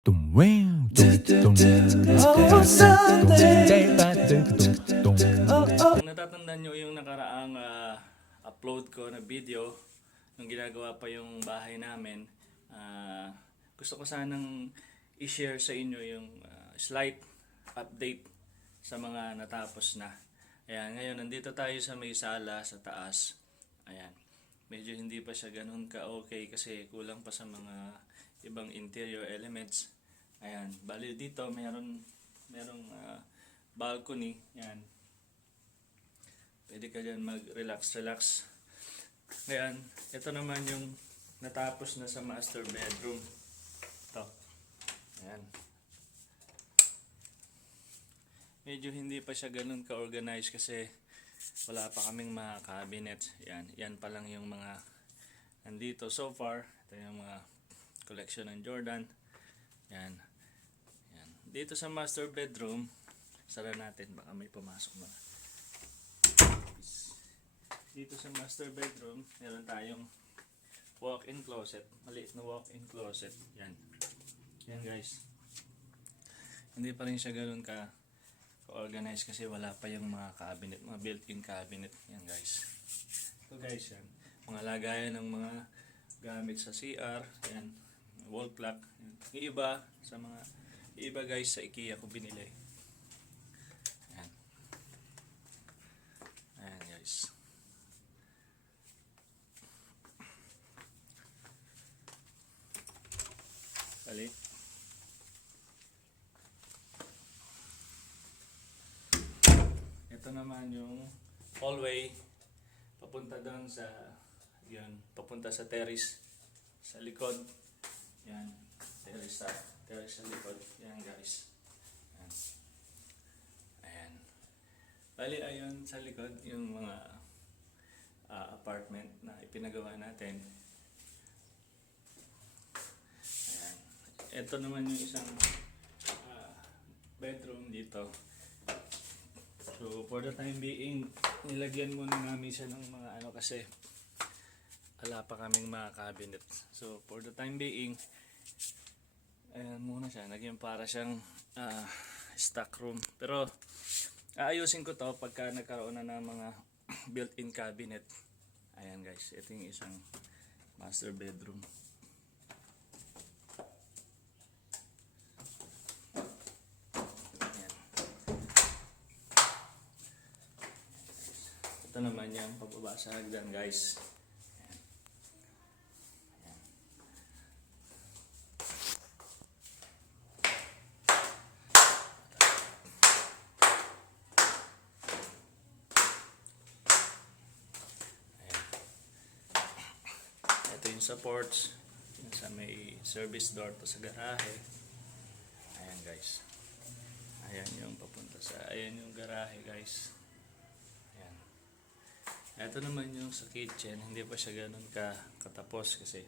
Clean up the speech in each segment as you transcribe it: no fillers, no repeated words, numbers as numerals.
Kung natatandaan nyo yung nakaraang upload ko na video nung ginagawa pa yung bahay namin, gusto ko sanang i-share sa inyo yung slight update sa mga natapos na. Ayan, ngayon nandito tayo sa may sala sa taas. Ayan, medyo hindi pa siya ganun ka-okay kasi kulang pa sa mga ibang interior elements. Ayan, bali dito merong balcony. Ayan, pwede ka dyan mag-relax. Ayan, ito naman yung natapos na sa master bedroom. Ito. Ayan. Medyo hindi pa siya ganun ka-organized kasi wala pa kaming mga cabinets. Yan pa lang yung mga nandito so far. Ito yung mga collection ng Jordan. Yan. Dito sa master bedroom, sara natin, baka may pumasok na. Dito sa master bedroom, meron tayong walk-in closet. Maliit na walk-in closet. Yan guys. Hindi pa rin siya ganoon ka-organized kasi wala pa yung mga cabinet, mga built-in cabinet. Yan guys. Ito guys, yan. Mga lagayan ng mga gamit sa CR. Yan. Wall clock. Yung iba guys sa IKEA ko binili. Ayan guys. Bali. Ito naman yung hallway papunta doon sa papunta sa terrace sa likod. Yan, terrace sa likod. Yan guys. Ayan. Bali ayun sa likod yung mga apartment na ipinagawa natin. Ayan. Ito naman yung isang bedroom dito. So for the time being, nilagyan muna namin siya ng mga kasi wala pa kaming mga cabinet. So for the time being, ayan muna siya. Naging para siyang stock room. Pero aayusin ko to pagka nagkaroon na ng mga built-in cabinet. Ayan guys, ito yung isang master bedroom. Ayan. Ito naman yung pababa sa hagdan guys. Ito yung supports yung sa may service door to sa garahe. Ayan guys. Ayan yung papunta sa yung garahe guys. Ayan. Ito naman yung sa kitchen. Hindi pa siya ganun katapos kasi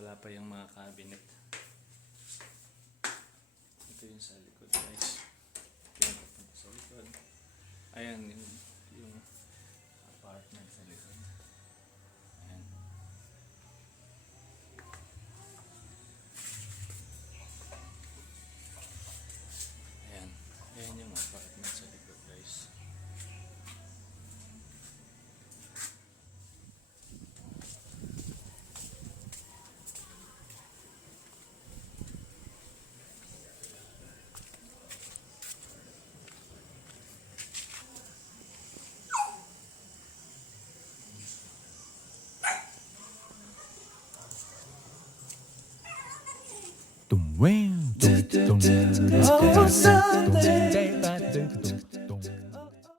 wala pa yung mga cabinet. Ito yung sa likod guys. Ito yung papunta sa likod. Ayan yung apartment sa likod. Ayan yung apartment sa likod guys. Wow.